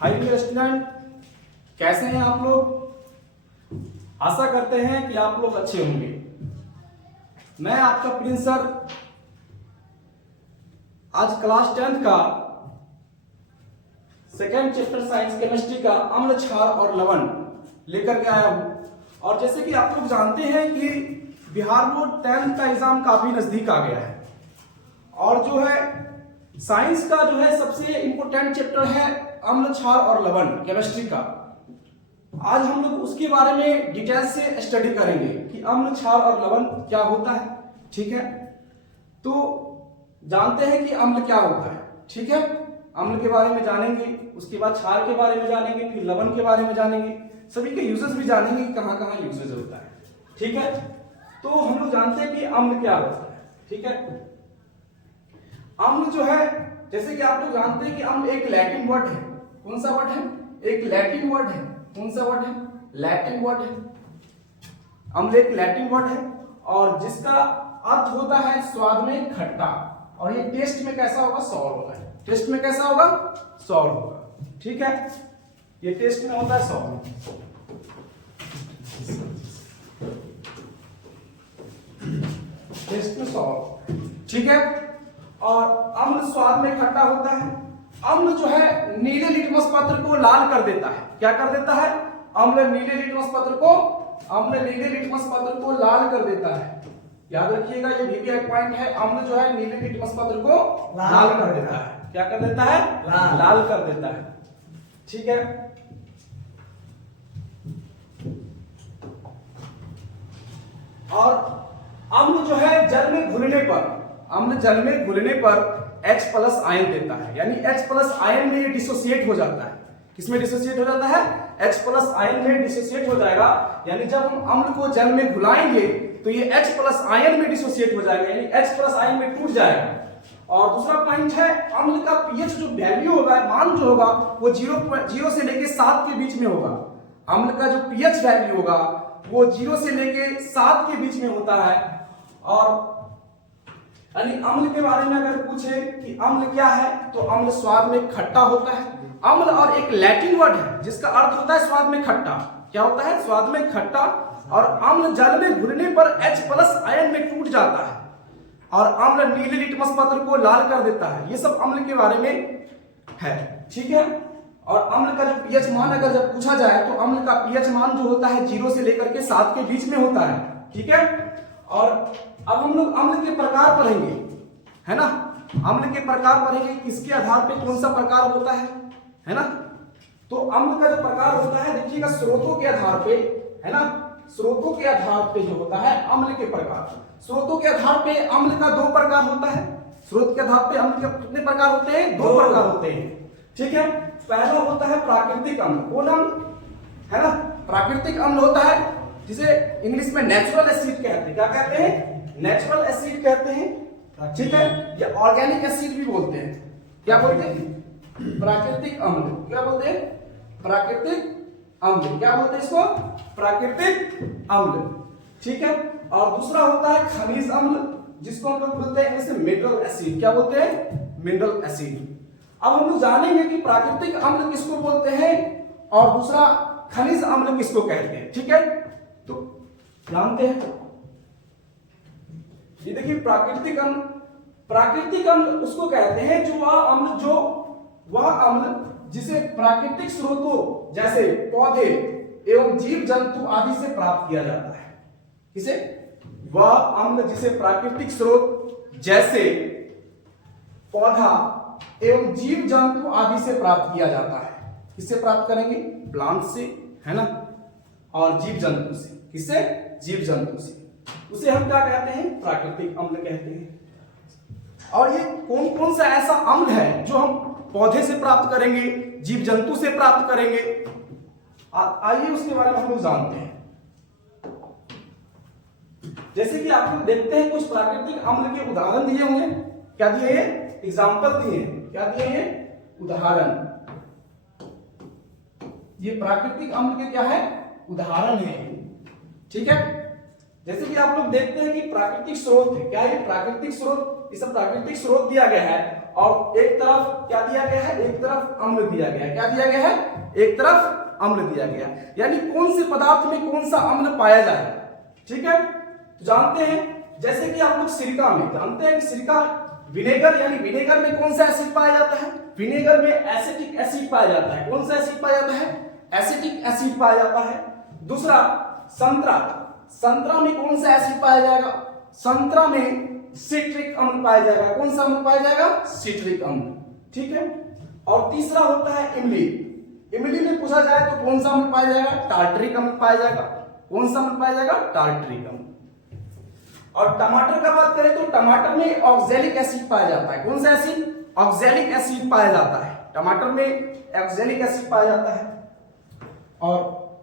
Hi dear student, कैसे हैं आप लोग। आशा करते हैं कि आप लोग अच्छे होंगे। मैं आपका प्रिंस सर आज क्लास 10th का सेकेंड चैप्टर साइंस केमिस्ट्री का अम्ल, क्षार और लवण लेकर के आया हूं। और जैसे कि आप लोग जानते हैं कि बिहार बोर्ड 10th का एग्जाम काफी नजदीक आ गया है और जो है साइंस का जो है सबसे इंपॉर्टेंट चैप्टर है अम्ल, क्षार और लवण केमिस्ट्री का। आज हम लोग उसके बारे में डिटेल से स्टडी करेंगे कि अम्ल, क्षार और लवण क्या होता है। ठीक है, तो जानते हैं कि अम्ल क्या होता है। ठीक है, अम्ल के बारे में जानेंगे, उसके बाद क्षार के बारे में जानेंगे, फिर लवण के बारे में जानेंगे, सभी के यूजेस भी जानेंगे कि कहां कहां यूजेस होता है। ठीक है, तो हम लोग जानते हैं कि अम्ल क्या होता है। ठीक है, अम्ल जो है जैसे कि आप लोग जानते हैं कि अम्ल एक लैटिन वर्ड है। कौन सा वर्ड है? एक लैटिन वर्ड है। कौन सा वर्ड है? लैटिन वर्ड है। अम्ल एक लैटिन वर्ड है और जिसका अर्थ होता है स्वाद में खट्टा, और ये टेस्ट में कैसा होगा? सॉर होगा। टेस्ट में कैसा होगा? सॉर होगा। ठीक है, ये टेस्ट में होता है सॉर। टेस्ट में सॉर। ठीक है, और अम्ल स्वाद में खट्टा होता है। अम्ल जो है नीले लिटमस पत्र को लाल कर देता है। क्या कर देता है? अम्ल नीले लिटमस पत्र को लाल कर देता है। याद रखिएगा, ये भी एक पॉइंट है। अम्ल जो है नीले लिटमस पत्र को लाल कर देता है। क्या कर देता है? लाल कर देता है। ठीक है, और अम्ल जो है जल में घुलने पर, अम्ल जल में घुलने पर H+ आयन देता है, यानी H+ आयन में ये डिसोसिएट हो जाता है। किसमें डिसोसिएट हो जाता है? H+ आयन में डिसोसिएट हो जाएगा। यानी जब हम अम्ल को जल में घुलाएंगे तो ये H+ आयन में डिसोसिएट हो जाएगा, यानी H+ आयन में टूट जाएगा। और दूसरा पॉइंट है, अम्ल का पीएच जो वैल्यू होगा, मान जो होगा, वो 0 से लेके 7 के बीच में होगा। अम्ल का जो पीएच वैल्यू होगा वो 0 से लेके 7 के बीच में होता है। और यानी अम्ल के बारे में अगर पूछे कि अम्ल क्या है, तो अम्ल स्वाद में खट्टा होता है। अम्ल और एक लैटिन वर्ड है जिसका अर्थ होता है स्वाद में खट्टा। क्या होता है? स्वाद में खट्टा। और अम्ल जल में घुलने पर H+ आयन में टूट जाता है। और अम्ल नीले लिटमस पत्र को लाल कर देता है। ये सब अम्ल के बारे में है। ठीक है, और अम्ल का जो पीएच मान अगर जब पूछा जाए तो अम्ल का पीएच मान जो होता है 0 से लेकर के 7 के बीच में होता है। ठीक है, और अब हम लोग अम्ल के प्रकार पढ़ेंगे, है ना। अम्ल के प्रकार पढ़ेंगे, किसके आधार पे कौन सा प्रकार होता है ना। तो अम्ल का जो प्रकार होता है, देखिएगा, स्रोतों के आधार पे, है ना। स्रोतों के आधार पे जो होता है अम्ल के प्रकार, स्रोतों के आधार पे अम्ल का 2 प्रकार होता है। स्रोत के आधार पे अम्ल के कितने प्रकार होते हैं? 2 प्रकार होते हैं। ठीक है, पहला होता है प्राकृतिक अम्ल। कौन अम्ल? है ना, प्राकृतिक अम्ल होता है जिसे इंग्लिश में नेचुरल एसिड कहते हैं। क्या कहते हैं? नेचुरल एसिड कहते हैं। ठीक है, या ऑर्गेनिक एसिड भी बोलते हैं। क्या बोलते हैं? प्राकृतिक अम्ल। क्या बोलते हैं? प्राकृतिक अम्ल। क्या बोलते हैं इसको? प्राकृतिक अम्ल। ठीक है, और दूसरा होता है खनिज अम्ल, जिसको हम लोग बोलते हैं इंग्लिश में मिनरल एसिड। क्या बोलते हैं? Mineral acid. अब हम लोग जानेंगे कि प्राकृतिक अम्ल किसको बोलते हैं और दूसरा खनिज अम्ल किसको कहते हैं। ठीक है, तो जानते हैं। ये देखिए, प्राकृतिक अम्ल, प्राकृतिक अम्ल उसको कहते हैं जो वह अम्ल जिसे प्राकृतिक स्रोतों जैसे पौधे एवं जीव जंतु आदि से प्राप्त किया जाता है। किसे? वह अम्ल जिसे प्राकृतिक स्रोत जैसे पौधा एवं जीव जंतु आदि से प्राप्त किया जाता है। किससे प्राप्त करेंगे? प्लांट से, है ना, और जीव जंतु से। किससे? जीव जंतु से। उसे हम क्या कहते हैं? प्राकृतिक अम्ल कहते हैं। और ये कौन कौन सा ऐसा अम्ल है जो हम पौधे से प्राप्त करेंगे, जीव जंतु से प्राप्त करेंगे? आइए उसके बारे में हम लोग जानते हैं। जैसे कि आप लोग देखते हैं, कुछ प्राकृतिक अम्ल के उदाहरण दिए होंगे। क्या दिए हैं? एग्जाम्पल दिए हैं। क्या दिए हैं? उदाहरण। ये प्राकृतिक अम्ल के क्या है? उदाहरण है। ठीक है, जैसे कि आप लोग देखते हैं कि प्राकृतिक स्रोत है। क्या है? प्राकृतिक स्रोत। ये सब प्राकृतिक स्रोत दिया गया है और एक तरफ क्या दिया गया है, एक तरफ अम्ल दिया गया है। क्या दिया गया है, एक तरफ अम्ल दिया गया, यानी कौन से पदार्थ में कौन सा अम्ल पाया जाएगा। ठीक है, तो जानते हैं जैसे कि आप लोग सिरका में जानते हैं कि सिरका विनेगर, यानी विनेगर में कौन सा एसिड पाया जाता है, विनेगर में एसिटिक एसिड पाया जाता है। कौन सा एसिड पाया जाता है, एसिटिक एसिड पाया जाता है। दूसरा संतरा, संतरा में कौन सा एसिड पाया जाएगा, संतरा में सिट्रिक अम्ल पाया जाएगा। कौन सा अम्ल पाया जाएगा, सिट्रिक अम्ल। ठीक है, और तीसरा होता है इमली, इमली में पूछा जाए तो कौन सा अम्ल पाया जाएगा, टार्टरिक अम्ल पाया जाएगा। कौन सा अम्ल पाया जाएगा, टार्टरिक अम्ल। और टमाटर का बात करें तो टमाटर में ऑक्सैलिक एसिड पाया जाता है। कौन सा एसिड, ऑक्सैलिक एसिड पाया जाता है, टमाटर में ऑक्सैलिक एसिड पाया जाता है। और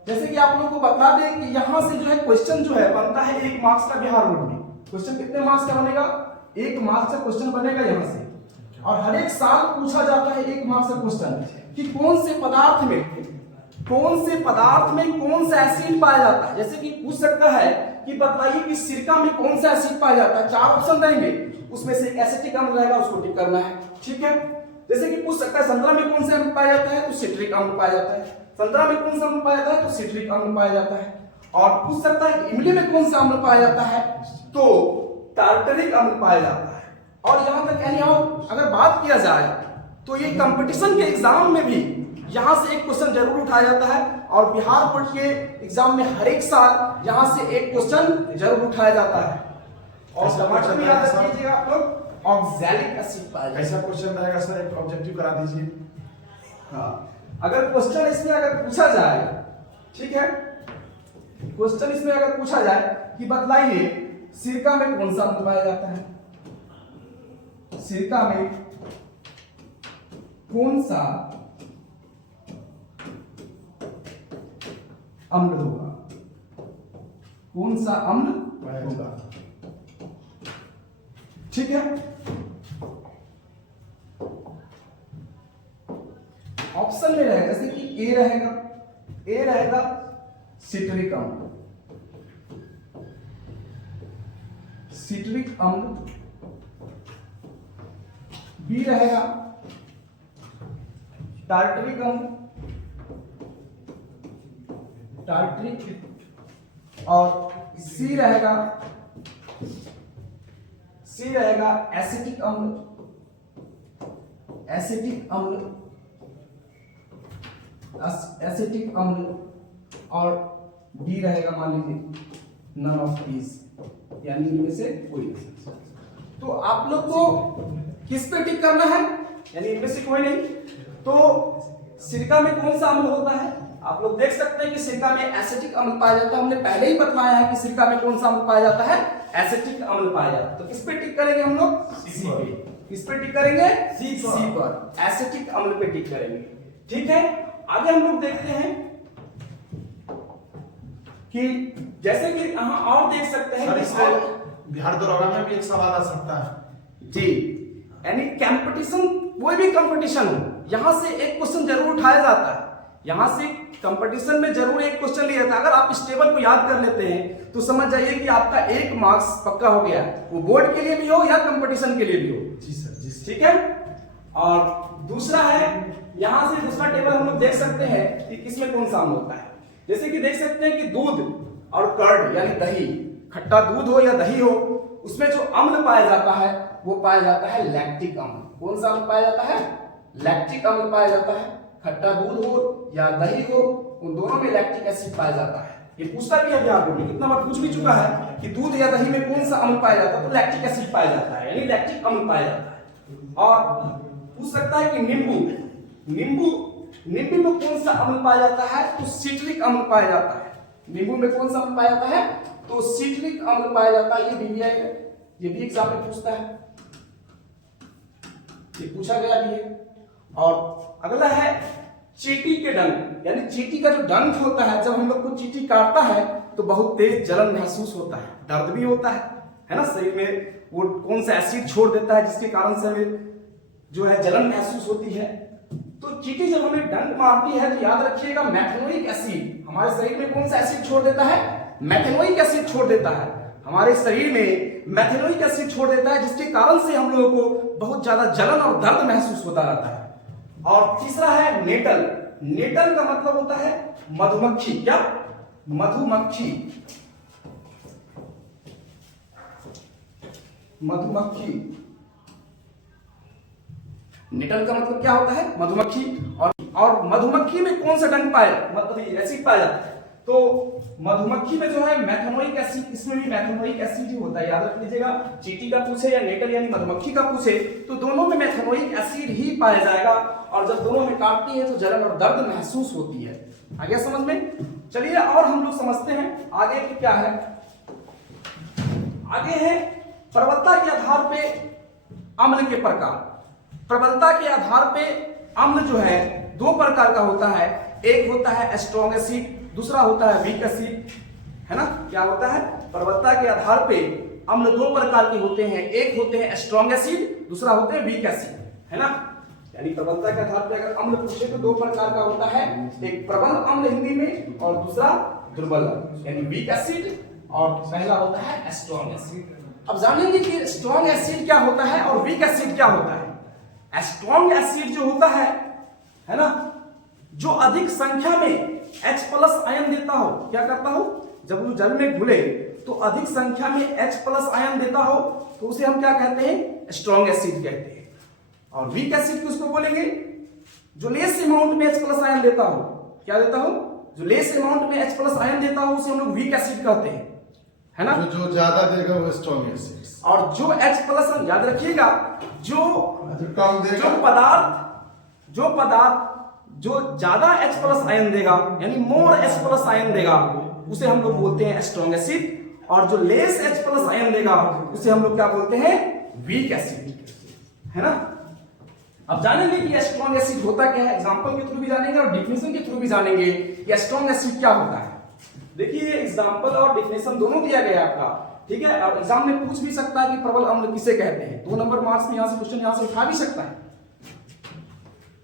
जैसे कि आप लोगों को बता दें कि यहां से जो है क्वेश्चन जो है बनता है 1 मार्क्स का बिहार बोर्ड में। क्वेश्चन कितने मार्क्स का बनेगा, 1 मार्क्स का क्वेश्चन बनेगा यहां से। और हर एक साल पूछा जाता है 1 मार्क्स का क्वेश्चन कि कौन से पदार्थ में कौन सा एसिड पाया जाता है। जैसे कि पूछ सकता है कि बताइए कि सिरका में कौन सा एसिड पाया जाता है, 4 ऑप्शन देंगे, उसमें से एसिटिक अम्ल रहेगा, उसको टिक करना है। ठीक है, जैसे कि पूछ सकता है संतरा में कौन सा अम्ल पाया जाता है, तो सिट्रिक अम्ल पाया जाता है। संतरा में कौन सा अम्ल पाया जाता है, तो सिट्रिक अम्ल पाया जाता है। और पूछ सकता है इमली में कौन सा अम्ल पाया जाता है, तो टार्टरिक अम्ल पाया जाता है। और यहां तक यानी और अगर बात किया जाए तो ये कंपटीशन के एग्जाम में भी यहां से एक क्वेश्चन जरूर उठाया जाता है। और बिहार बोर्ड के एग्जाम में हर एक साल यहां से एक क्वेश्चन जरूर उठाया जाता है। और टमाटर में याद रखिएगा आप लोग, ऑक्सैलिक एसिड पाया जाता है। ऐसा क्वेश्चन रहेगा सर, एक ऑब्जेक्टिव करा दीजिए। हाँ, अगर क्वेश्चन इसमें अगर पूछा जाए, ठीक है, क्वेश्चन इसमें अगर पूछा जाए कि बतलाइए सिरका में कौन सा अम्ल पाया जाता है, सिरका में कौन सा अम्ल होगा, कौन सा अम्ल होगा। ठीक है, ऑप्शन में रहेगा जैसे कि ए रहेगा सिट्रिक अम्ल, सिट्रिक अम्ल। बी रहेगा टार्टरिक अम्ल, टार्टरिक। और सी रहेगा एसिटिक अम्ल, एसिटिक अम्ल, एसिटिक अम्ल। और डी रहेगा मान लीजिए नन ऑफ दीज, यानी इनमें से कोई नहीं। तो आप लोग को किस पे टिक करना है, यानी इनमें से कोई नहीं। तो सिरका में कौन सा अम्ल होता है, आप लोग देख सकते हैं कि सिरका में एसिटिक अम्ल पाया जाता है। हमने पहले ही बतलाया है कि सिरका में कौन सा अम्ल पाया जाता है, एसिटिक अम्ल पाया जाता है। तो किस पे टिक करेंगे हम लोग, सी पे। किस पे टिक करेंगे, सी पर, एसिटिक अम्ल पे टिक करेंगे। ठीक है, आगे हम लोग देखते हैं कि जैसे कि यहां और देख सकते हैं कि बिहार दरोगा में भी एक सवाल आ सकता है जी, यानी कंपटीशन, कोई भी कंपटीशन हो, यहां से एक क्वेश्चन जरूर उठाया जाता है। यहां से कंपटीशन में जरूर एक क्वेश्चन लिया जाता है। अगर आप इस टेबल को याद कर लेते हैं तो समझ जाइए कि आपका 1 मार्क्स पक्का हो गया, वो बोर्ड के लिए भी हो या कंपटीशन के लिए भी हो। जी सर, जी। ठीक है, और दूसरा है, यहां से दूसरा टेबल हम लोग देख सकते हैं कि किसमें कौन सा अम्ल होता है। जैसे कि देख सकते हैं कि दूध और कर्ड यानी दही, खट्टा दूध हो या दही हो, उसमें जो अम्ल पाया जाता है वो पाया जाता है लैक्टिक अम्ल। कौन सा अम्ल पाया जाता है, लैक्टिक अम्ल पाया जाता है। खट्टा दूध हो या दही हो, उन दोनों में लैक्टिक एसिड पाया जाता है। ये पूछता भी है बिहार बोर्ड में, कितना बार पूछ भी चुका है कि दूध या दही में कौन सा अम्ल पाया जाता है, तो लैक्टिक एसिड पाया जाता है, यानी लैक्टिक अम्ल पाया जाता है। और पूछ सकता है कि नींबू में कौन सा अम्ल पाया जाता है, तो सिट्रिक अम्ल पाया जाता है। नींबू में कौन सा अम्ल पाया जाता है, तो सिट्रिक अम्ल पाया जाता है। ये बीबीआई है, ये भी एग्जाम में पूछता है, ये पूछा गया भी है। और अगला है चींटी के डंक, यानी चींटी का जो डंक होता है, जब हम लोग को चींटी काटता है तो बहुत तेज जलन महसूस होता है, दर्द भी होता है ना शरीर में। वो कौन सा एसिड छोड़ देता है जिसके कारण से हमें जो है जलन महसूस होती है। तो चींटी जब हमें डंक मारती है तो याद रखिएगा मेथेनोइक एसिड हमारे शरीर में कौन सा एसिड छोड़ देता है, मेथेनोइक एसिड छोड़ देता है। हमारे शरीर में मेथेनोइक एसिड छोड़ देता है, जिसके कारण से हम लोगों को बहुत ज्यादा जलन और दर्द महसूस होता रहता है। और तीसरा है नेटल। नेटल का मतलब होता है मधुमक्खी। क्या? मधुमक्खी। मधुमक्खी। नेटल का मतलब क्या होता है? मधुमक्खी। और मधुमक्खी में कौन सा डंक पाया, मतलब एसिड पाया जाता है? तो मधुमक्खी में जो है मेथेनोइक एसिड, इसमें भी मेथेनोइक एसिड ही होता है, याद रख लीजिएगा। चींटी का पूछे या नेटल यानी मधुमक्खी का पूछे तो दोनों में मेथेनोइक एसिड ही पाया जाएगा। और जब दोनों में काटती है तो जलन और दर्द महसूस होती है। आ गया समझ में? चलिए और हम लोग समझते हैं आगे की क्या है। आगे है प्रबलता के आधार पे अम्ल के प्रकार। प्रबलता के आधार पे अम्ल जो है दो प्रकार का होता है। एक होता है स्ट्रॉन्ग एसिड, दूसरा होता है वीक एसिड, है ना। क्या होता है? प्रबलता के आधार पे अम्ल दो प्रकार के होते हैं। एक होते हैं स्ट्रॉन्ग एसिड, दूसरा होते हैं वीक एसिड, है ना। यानी प्रबलता के आधार पे अगर अम्ल पूछे तो दो प्रकार का होता है, एक प्रबल अम्ल हिंदी में और दूसरा दुर्बल यानी वीक एसिड, और पहला होता है स्ट्रॉन्ग एसिड। अब जानेंगे कि स्ट्रॉन्ग एसिड क्या होता है और वीक एसिड क्या होता है। स्ट्रॉन्ग एसिड जो होता है ना, जो अधिक संख्या में H+ आयन देता हो। क्या करता हो? जब वो जल में घुले तो अधिक संख्या में H+ आयन देता हो तो उसे हम क्या कहते हैं? स्ट्रॉन्ग एसिड कहते हैं। और वीक एसिड किसको बोलेंगे? जो लेस अमाउंट में H+ आयन देता हो। क्या देता हो? जो लेस अमाउंट में H+ आयन देता हो उसे हम लोग वीक एसिड कहते हैं, है ना। जो ज्यादा देगा वो स्ट्रॉन्ग एसिड। और जो H+ याद रखिएगा, जो कम देगा, जो पदार्थ जो ज्यादा H+ आयन देगा यानी मोर H+ आयन देगा उसे हम लोग बोलते हैं स्ट्रॉन्ग एसिड। और जो लेस H+ आयन देगा उसे हम लोग क्या बोलते हैं? वीक एसिड, है ना। अब जानेंगे कि स्ट्रॉन्ग एसिड होता क्या है। एग्जांपल के थ्रू भी जानेंगे और डेफिनेशन के थ्रू भी जानेंगे कि स्ट्रॉन्ग एसिड क्या होता है। देखिए एग्जांपल और डेफिनेशन दोनों दिया गया है आपका, ठीक है। और एग्जाम में पूछ भी सकता है कि प्रबल अम्ल किसे कहते हैं। 2 नंबर मार्क्स में यहां से क्वेश्चन यहां से उठा भी सकता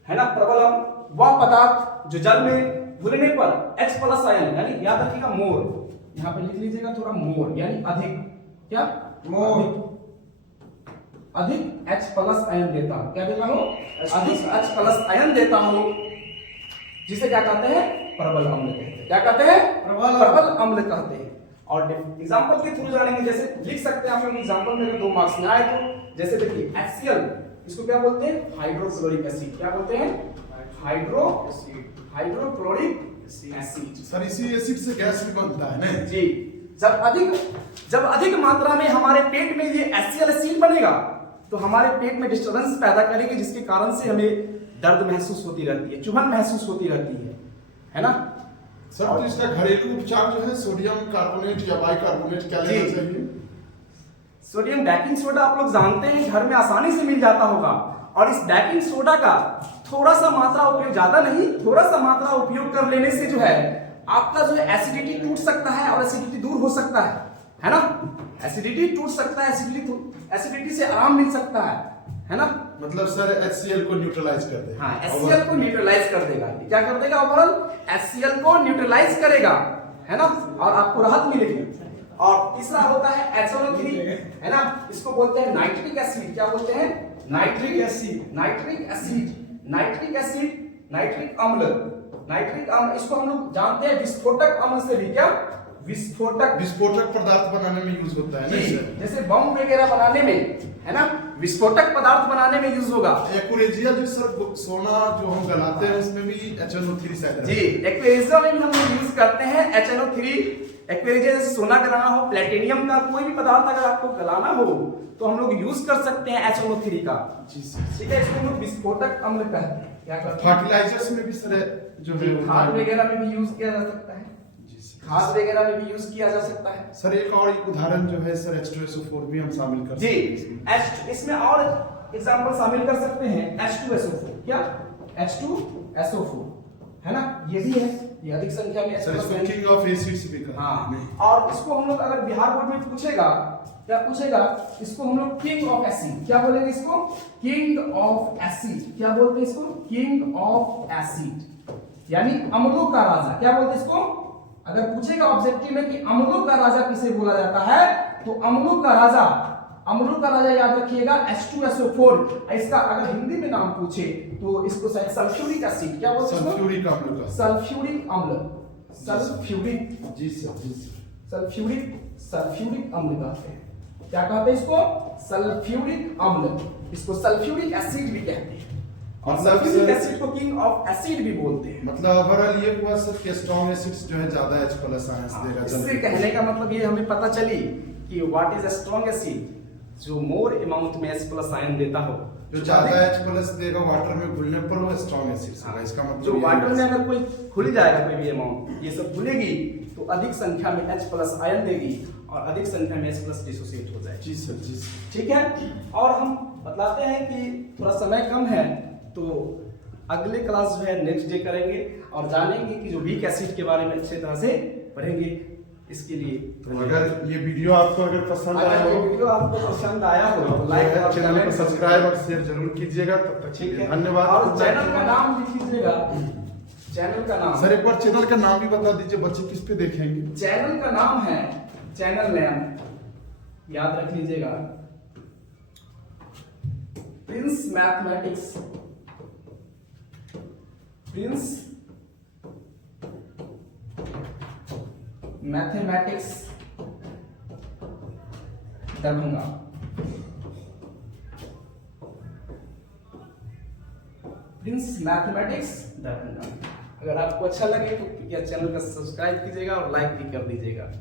है ना। प्रबल अम्ल वह पदार्थ जो जल में घुलने पर H+ आयन यानी याद रखिएगा मोर, यहां पे लिख लीजिएगा थोड़ा, मोर यानी अधिक, क्या? मोर अधिक H+ आयन देता हो। क्या देता हो? अधिक H+ आयन देता हो, जिसे क्या कहते हैं? प्रबल अम्ल कहते हैं। क्या कहते हैं? प्रबल अम्ल कहते हैं। और एग्जांपल के थ्रू जानेंगे, जैसे लिख सकते हैं आप लोग एग्जांपल में 2 मार्क्स में आए तो। जैसे देखिए HCl, इसको क्या बोलते हैं? Hydrochloric acid. क्या बोलते हैं? Hydrochloric acid. सर इसी एसिड से गैस भी बनता है ना जी। जब अधिक मात्रा में हमारे पेट में ये HCl एसिड बनेगा तो हमारे पेट में डिस्टर्बेंस पैदा करेगी, जिसके कारण से हमें दर्द महसूस होती रहती है, चुभन महसूस होती रहती है ना। सर तो इसका घरेलू उपचार जो है सोडियम कार्बोनेट या बाइकार्बोनेट क्या लेना चाहिए? सोडियम बेकिंग सोडा आप लोग जानते हैं घर में आसानी से मिल जाता होगा। और इस बेकिंग सोडा का थोड़ा सा मात्रा उपयोग, ज्यादा नहीं, थोड़ा सा मात्रा उपयोग कर लेने से जो है आपका जो है एसिडिटी टूट सकता है और एसिडिटी दूर हो सकता है ना। एसिडिटी टूट सकता है, एसिडिटी से आराम मिल सकता है ना। मतलब सर HCl को न्यूट्रलाइज कर देगा। हाँ, HCl को न्यूट्रलाइज कर देगा। क्या कर देगा? ओवरऑल HCl को न्यूट्रलाइज करेगा, है ना, और आपको राहत मिलेगी। और तीसरा होता है HNO3, है ना। इसको बोलते हैं नाइट्रिक एसिड। क्या बोलते हैं? Nitric acid. नाइट्रिक अम्ल इसको हम लोग जानते हैं विस्फोटक अम्ल से भी। क्या? विस्फोटक पदार्थ बनाने में यूज होता है ना सर। जैसे बम वगैरह बनाने में, है ना, विस्फोटक पदार्थ बनाने में यूज होगा। एक्वेरिजिया जो सर सोना जो हम गलाते हैं उसमें भी HNO3 शायद जी, एक्वेरिजिया में भी हम लोग यूज करते हैं HNO3। एक्वेरिजिया जैसे सोना गलाना हो, प्लेटिनियम का कोई भी पदार्थ अगर आपको गलाना हो तो हम लोग यूज कर सकते हैं HNO3 का। जी सर, ठीक है। इसको हम लोग विस्फोटक अम्ल कहते हैं। क्या कहते हैं? फर्टिलाइजर्स में भी सर जो है खाद वगैरह में भी यूज किया जा सकता है। खाद वगैरह में भी यूज किया जा सकता है। सर एक और उदाहरण जो है सर H2SO4 भी हम शामिल कर जी, सकते हैं। इसमें और एग्जांपल शामिल कर सकते हैं H2SO4। क्या? H2SO4, है ना, ये भी है, ये अधिक संख्या में सर इसको किंग ऑफ एसिड्स भी कहते हैं। हाँ, और इसको हम लोग अगर बिहार बोर्ड में पूछेगा, क्या पूछेगा? इसको हम लोग किंग ऑफ एसिड। क्या बोलेंगे इसको? King of acid. क्या बोलते हैं इसको? किंग ऑफ एसिड यानी अम्लों का राजा। क्या बोलते हैं इसको? अगर पूछेगा ऑब्जेक्टिव में कि अम्लों का राजा किसे बोला जाता है तो अम्लों का राजा याद रखिएगा H2SO4। इसका अगर हिंदी में नाम पूछे तो इसको शायद सल्फ्यूरिक एसिड, क्या बोलते हैं? सल्फ्यूरिक अम्ल का। सल्फ्यूरिक अम्ल, सल्फ्यूरिक, जी सर, जी सर। सल्फ्यूरिक अम्ल कहते हैं। क्या कहते हैं इसको? सल्फ्यूरिक अम्ल। इसको सल्फ्यूरिक एसिड भी कहते हैं और सल्फ्यूरिक एसिड को किंग ऑफ एसिड भी बोलते हैं। मतलब ओवरऑल ये हुआ सर कि स्ट्रॉन्ग एसिड्स जो है ज्यादा H+ आयंस देगा। इससे कहने का मतलब ये हमें पता चली कि what is a strong acid, जो मोर अमाउंट में H+ आयन देता हो। जो ज्यादा H+ देगा वाटर में घुलने पर वो स्ट्रॉन्ग एसिड्स होगा। इसका मतलब जो वाटर में अगर कोई घुल जाएगा, कोई भी अमाउंट ये सब घुलेगी तो अधिक संख्या में H+ आयन देगी और अधिक संख्या में H+ डिसोसिएट हो जाएगी। जी सर, जी सर। ठीक है। और हम बतलाते हैं कि थोड़ा समय कम है तो अगले क्लास जो है नेक्स्ट डे करेंगे और जानेंगे कि जो वीक एसिड के बारे में अच्छे तरह से पढ़ेंगे। इसके लिए तो अगर ये वीडियो आपको अगर पसंद आया हो, वीडियो आपको पसंद आया हो तो लाइक और चैनल को सब्सक्राइब और शेयर जरूर कीजिएगा। तब तक ठीक है, धन्यवाद। और चैनल का नाम लिख लीजिएगा। चैनल का नाम सर एक बार चैनल का नाम भी बता दीजिए, बच्चे किस पे देखेंगे? चैनल का नाम है, चैनल नेम याद रख लीजिएगा, Prince mathematics. Prince mathematics Darbhanga. Prince mathematics Darbhanga. अगर आपको अच्छा लगे तो या चैनल का सब्सक्राइब कीजिएगा और लाइक भी कर दीजिएगा।